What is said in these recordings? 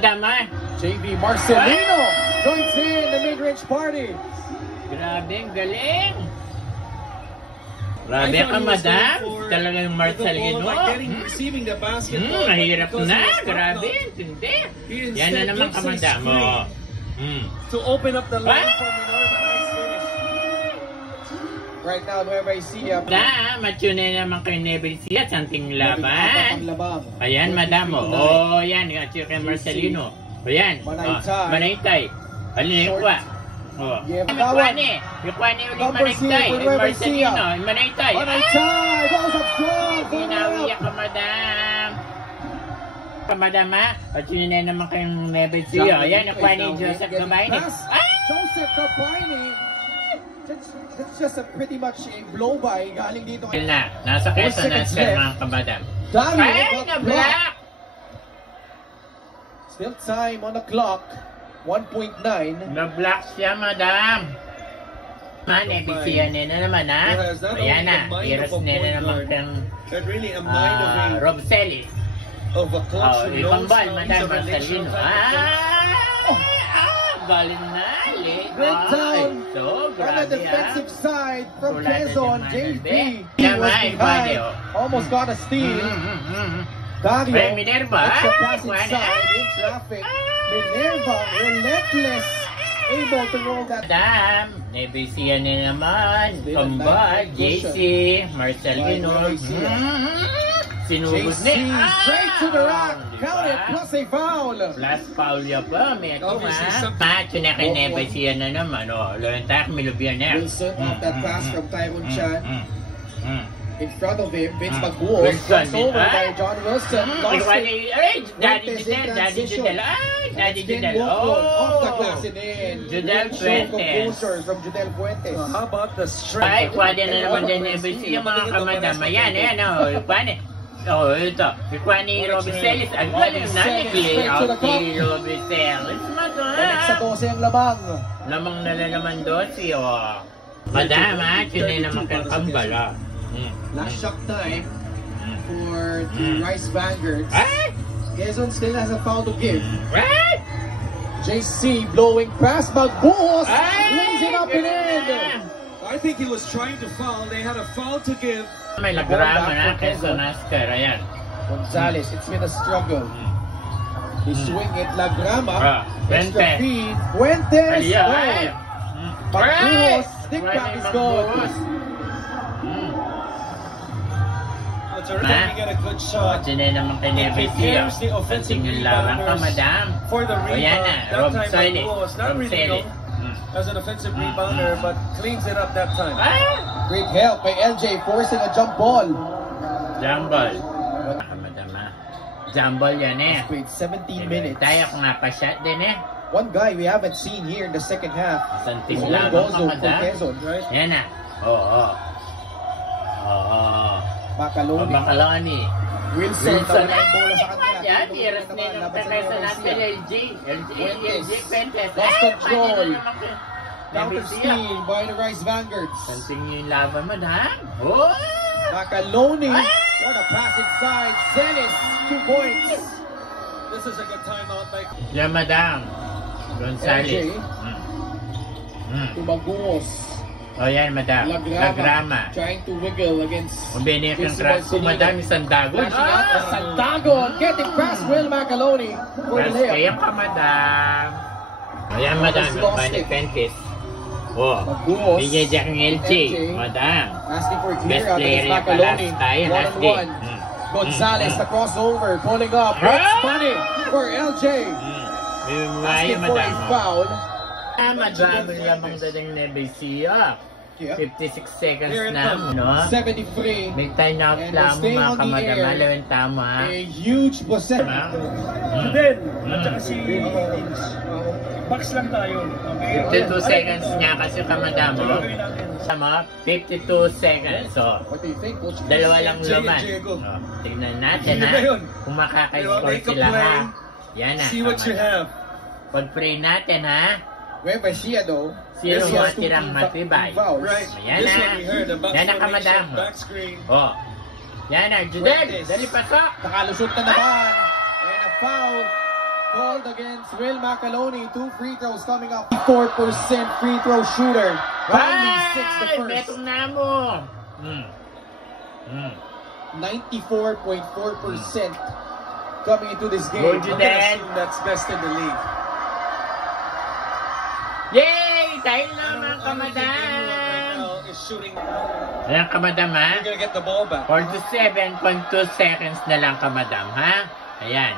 Dama. JV Marcelino joins in the mid-range party. Grabe, ang galing. Grabe ka, madam. Talagang Marcelino. Mahirap na. Grabe, hindi. Yan na naman ka, madam. To open up the line for Minerva. Nice finish. Right now, Nueva Ecija. Matyo na naman kay Nueva Ecija. Santing laban. Ayan, madam. Yan. Atyo kay Marcelino. Ayan. Manaytay. Alin yung kwa? Yukwani ulit Manaytay. Marcelino. Manaytay. Ginawiya ka, madam. Madam, at yun na naman kayong Nueva Ecija. Ayan, nakuha ni Joseph Cabaini. Joseph Cabaini. That's just a pretty much a blow-by. Galing dito. Nasa kesa na sir, mga kamadam. Ay, na-block! Still time on the clock. 1.9. Na-block siya, madam. Nueva Ecija na naman, ha? Ayan na. Heroes na naman kang Rob Celis. Ipambal, madam Marcelino. Galing na. Great down on the defensive side from Quezon. JV was behind. Almost got a steal. Dario, extra passing side in traffic. Minerva, relentless, able to roll that. Damn, Nueva Ecija na naman. Pambal, JC, Marcelino. Sinugod na. Straight to the rack. Counted plus a foul. Plus foul ya pa. May ito Macho na kay Nueva Ecija na naman. Lawentak, Milubian na. Wilson off that pass from Tyrone Chan. In front of him, Vince Maguos. Crossed over by John Wilson. Daddy Judel. Daddy Judel. Off the glass and in. Judel Fuentes. From Judel Fuentes. How about the strength? Ay, kwade na naman din Nueva Ecija, mga kamadam. Ayan, kwade. Ito. Ikuha ni Robby Celis. Ang galing na nag-layout ni Robby Celis. Balik sa 12 ang lamang. Lamang nalalaman 12. Madam, tunay naman kang kambala. Last shot time for the Rice Vanguards. Quezon still has a foul to give. JC blowing past Maguos. Lays it up and in. I think he was trying to foul. They had a foul to give. May lagrama na Quezon Oscar. Ayan. Gonzalez, it's been a struggle. He swing it, Lagrama. Extra feed. Fuentes. Maguos. Stick back is good. Diyan naman kay Nueva Ecija. Tingin laban ka, madam. Ayan na, Rob Celis. As an offensive rebounder, but cleans it up that time. Great help by LJ, forcing a jump ball. Jump ball. Jump ball yan eh. Played 17 minutes. Tayo ko nga pa shot din eh. One guy we haven't seen here in the second half. Santing laban ka, madam. Yan na. Macaloni. Wilson. Bola sa kanya. Yan, tiras na yung kakaysa natin LG. LG Fuentes. Lost control. Counter steal by the Rice Vanguards. Santing yung laban, madam. Macaloni. What a pass inside. Celis, 2 points. This is a good timeout by yan, madam. Gonzalez. To Maguos. Yan, madam. Lagrama. Trying to wiggle against. Mabini kang crash ko, madam. Sandagon. Sandagon. Getting past Will Macaloni. Kaya ka, madam. Ayan, madam. Pani Fuentes. Bigay dyan kang LG. Madam. Asking for best clear player against niya pa last Macaloni. time. Last day. Gonzalez, the crossover. Pulling up. That's funny for LJ. Asking for a foul. Madami lamang dating Nueva Ecija. 56 seconds na, no? 73. May time out lang mga kamadamala yung tama. A huge possession. Then, at saka si box lang tayo. 52 seconds niya kasi kamadamo. Tama, 52 seconds. So, dalawa lang laman. Tingnan natin ha. Kung makaka-score sila ha. Yan na. See what you have. Pag-pray natin ha. Nueva Ecija though. Sino matirang matibay? Right. Yan na. Yan na kamadam. Yan na. Judel. Dali pasok. Nakalusot na naman. And a foul called against Will Macaloni. 2 free throws coming up. 4% free throw shooter. Only 6 the first. Metong na mo. 94.4% coming into this game. Good, Judet. That's best in the league. Yay! Dahil naman, kamadam. Is shooting. Ayan, kamadam, ha? You're gonna get the ball back. 47.2 seconds na lang, kamadam, ha? Ayan.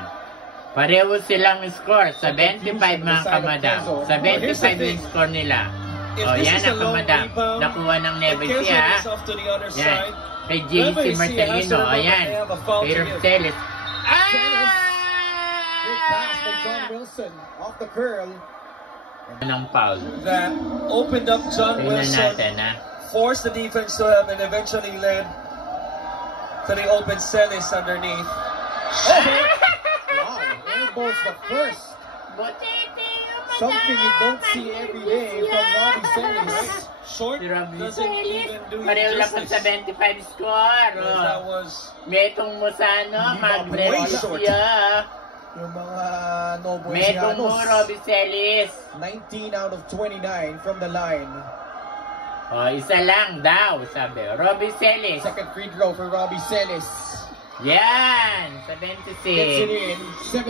Pareho silang score. 75, mga kamadam. 75 yung score nila. O, yan ang kamadam. Nakuha ng Neves, ha? Yan. Kay JC Marcelino. Ayan. Kay Rosales. Big pass by John Wilson off the curl. Ng foul. That opened up John Tingnan Wilson, natin, ha? forced the defense to help, and eventually led to the open Celis underneath. Wow, airball's the first. Something you don't see every day from Robbie Celis. Short Si Robbie doesn't even do you Pareho lang pang justice. 75 score. That Oh. was Metong Musano, Way short. Magrecia. Yung mga Novo Metong mo, Robbie Celis. 19 out of 29 from the line. O, isa lang daw, sabi. Robbie Celis. Second free throw for Robbie Celis. Yan, Gets it 76. in.